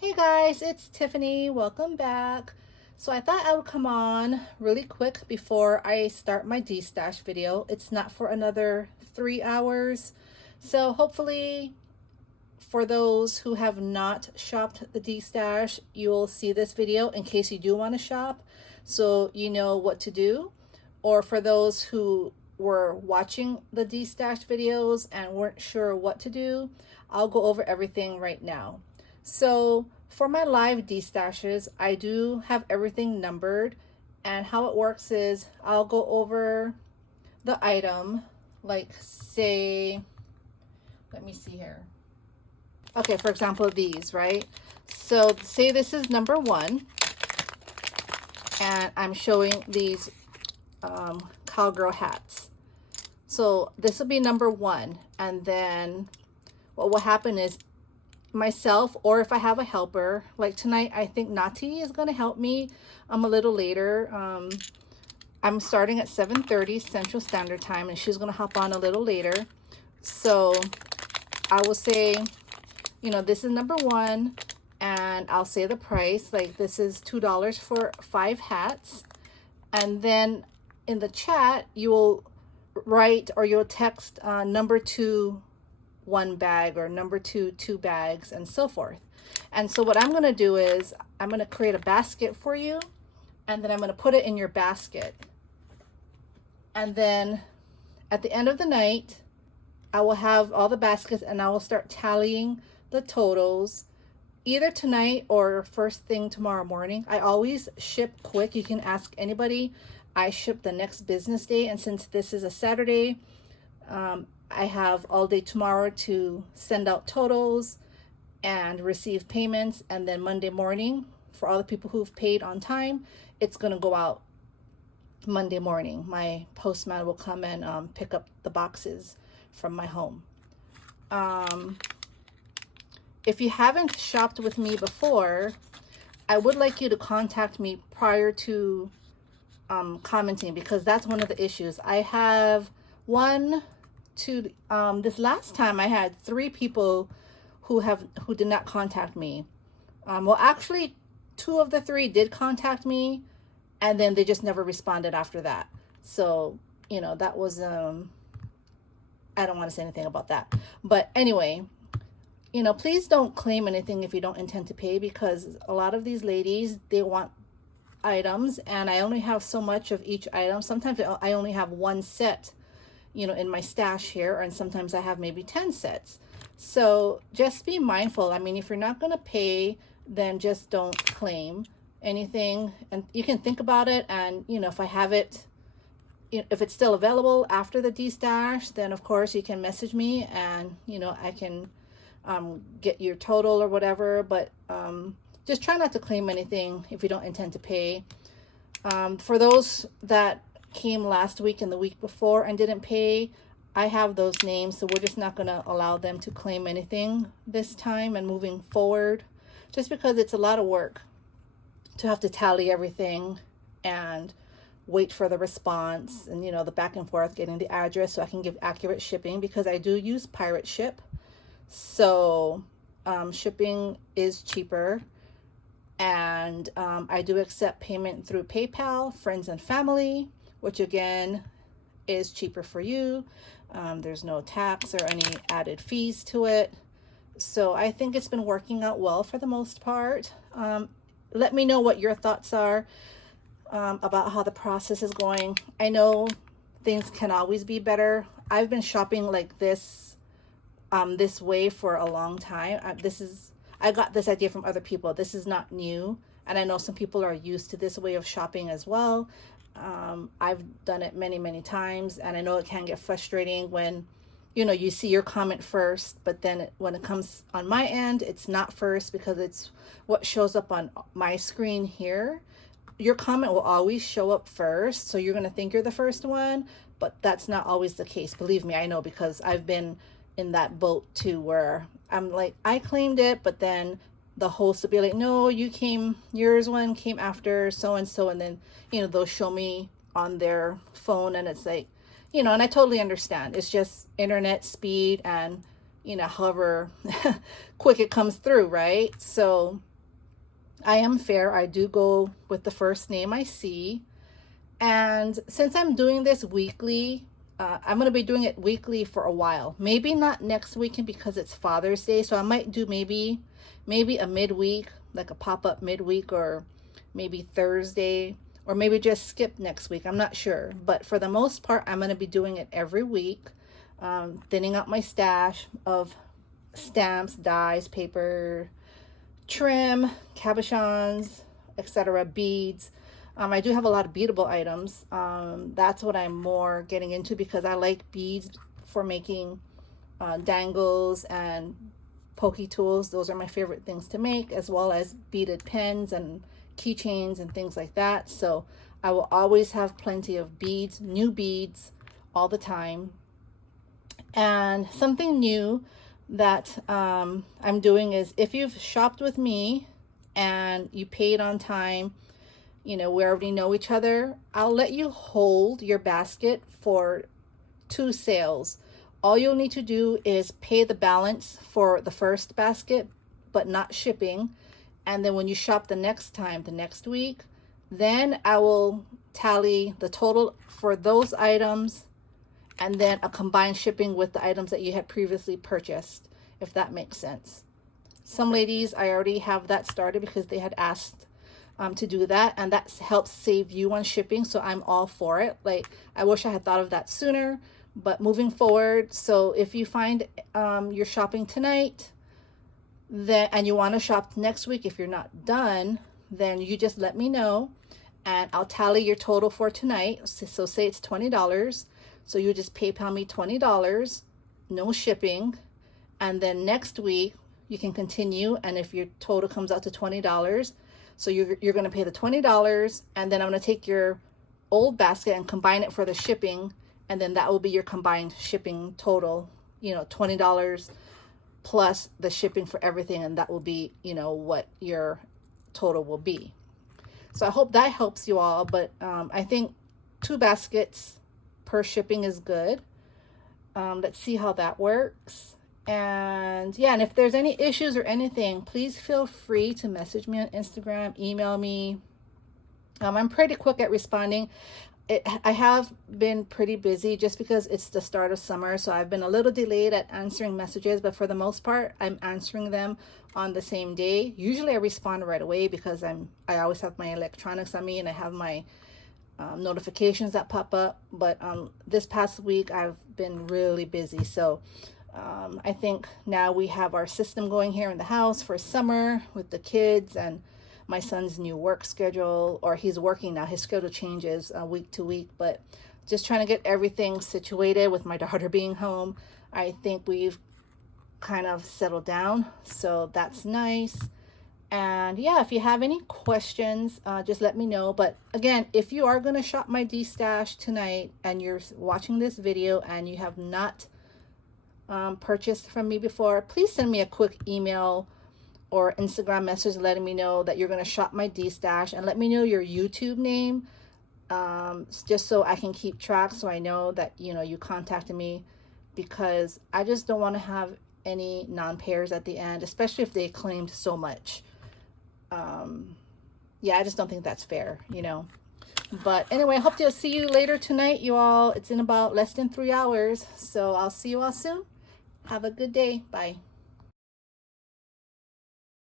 Hey guys, it's Tiffany. Welcome back. So I thought I would come on really quick before I start my Destash video. It's not for another 3 hours. So hopefully for those who have not shopped the Destash, you'll see this video in case you do want to shop so you know what to do. Or for those who were watching the Destash videos and weren't sure what to do, I'll go over everything right now. So for my live destashes, I do have everything numbered, and how it works is I'll go over the item, like say, let me see here. Okay, for example, these, right? So say this is number one, and I'm showing these cowgirl hats. So this will be number one, and then what will happen is myself, or if I have a helper, like tonight I think Nati is going to help me a little later. I'm starting at 7:30 Central Standard Time, and she's going to hop on a little later. So I will say, you know, this is number one, and I'll say the price, like this is $2 for 5 hats. And then in the chat you will write, or you'll text number two 1 bag, or number two 2 bags, and so forth. And so what I'm going to do is I'm going to create a basket for you, and then I'm going to put it in your basket. And then at the end of the night, I will have all the baskets, and I will start tallying the totals either tonight or first thing tomorrow morning. I always ship quick. You can ask anybody. I ship the next business day, and since this is a Saturday, I have all day tomorrow to send out totals and receive payments, and then Monday morning, for all the people who've paid on time, it's going to go out Monday morning. My postman will come and pick up the boxes from my home. If you haven't shopped with me before, I would like you to contact me prior to commenting, because that's one of the issues. I have this last time I had 3 people who did not contact me. Well, actually 2 of the 3 did contact me, and then they just never responded after that. So, you know, that was I don't want to say anything about that. But anyway, you know, please don't claim anything if you don't intend to pay, because a lot of these ladies, they want items, and I only have so much of each item. Sometimes I only have 1 set, you know, in my stash here, and sometimes I have maybe 10 sets. So just be mindful. I mean, if you're not going to pay, then just don't claim anything, and you can think about it. And you know, if I have it, if it's still available after the destash, then of course you can message me, and you know, I can get your total or whatever. But just try not to claim anything if you don't intend to pay. For those that came last week and the week before and didn't pay, I have those names, so we're just not going to allow them to claim anything this time and moving forward, just because it's a lot of work to have to tally everything and wait for the response, and you know, the back and forth getting the address so I can give accurate shipping, because I do use pirate ship. So shipping is cheaper, and I do accept payment through PayPal, friends and family, which again is cheaper for you. There's no tax or any added fees to it. So I think it's been working out well for the most part. Let me know what your thoughts are about how the process is going. I know things can always be better. I've been shopping like this this way for a long time. I got this idea from other people. This is not new, and I know some people are used to this way of shopping as well. I've done it many times, and I know it can get frustrating when, you know, you see your comment first, but then when it comes on my end, it's not first, because it's what shows up on my screen here. Your comment will always show up first, so you're going to think you're the first one, but that's not always the case. Believe me, I know, because I've been in that boat too, where I'm like, I claimed it, but then the host will be like, no, yours one came after so and so, and then, you know, they'll show me on their phone, and it's like, you know, and I totally understand. It's just internet speed, and you know, however quick it comes through, right? So I am fair. I do go with the first name I see. And since I'm doing this weekly, I'm going to be doing it weekly for a while. Maybe not next weekend because it's Father's Day. So I might do maybe a midweek, like a pop-up midweek, or maybe Thursday, or maybe just skip next week. I'm not sure. But for the most part, I'm going to be doing it every week, thinning out my stash of stamps, dies, paper, trim, cabochons, etc., beads. I do have a lot of beadable items. That's what I'm more getting into because I like beads for making dangles and pokey tools. Those are my favorite things to make, as well as beaded pens and keychains and things like that. So I will always have plenty of beads, new beads, all the time. And something new that I'm doing is, if you've shopped with me and you paid on time, we already know each other, I'll let you hold your basket for 2 sales. All you'll need to do is pay the balance for the first basket, but not shipping. And then when you shop the next time, the next week, then I will tally the total for those items and then a combined shipping with the items that you had previously purchased, if that makes sense. Some ladies, I already have that started because they had asked to do that, and that helps save you on shipping. So I'm all for it. Like, I wish I had thought of that sooner, but moving forward. So if you find you're shopping tonight, then and you want to shop next week, if you're not done, then you just let me know and I'll tally your total for tonight. So say it's $20. So you just PayPal me $20, no shipping. And then next week you can continue. And if your total comes out to $20, so you're going to pay the $20, and then I'm going to take your old basket and combine it for the shipping. And then that will be your combined shipping total, $20 plus the shipping for everything. And that will be, what your total will be. So I hope that helps you all. But I think 2 baskets per shipping is good. Let's see how that works. And yeah, and if there's any issues or anything, please feel free to message me on Instagram, email me. I'm pretty quick at responding. I have been pretty busy just because it's the start of summer, so I've been a little delayed at answering messages, but for the most part, I'm answering them on the same day. Usually I respond right away because I always have my electronics on me and I have my notifications that pop up. But this past week I've been really busy, so I think now we have our system going here in the house for summer with the kids and my son's new work schedule, or he's working now. His schedule changes week to week, but just trying to get everything situated with my daughter being home. I think we've kind of settled down, so that's nice. And yeah, if you have any questions, just let me know. But again, if you are going to shop my Destash tonight and you're watching this video and you have not purchased from me before, please send me a quick email or Instagram message letting me know that you're going to shop my Destash, and let me know your YouTube name, just so I can keep track, so I know that you contacted me, because I just don't want to have any non-payers at the end, especially if they claimed so much. Yeah, I just don't think that's fair, But anyway, I hope to see you later tonight, you all. It's in about less than 3 hours, so I'll see you all soon. Have a good day. Bye.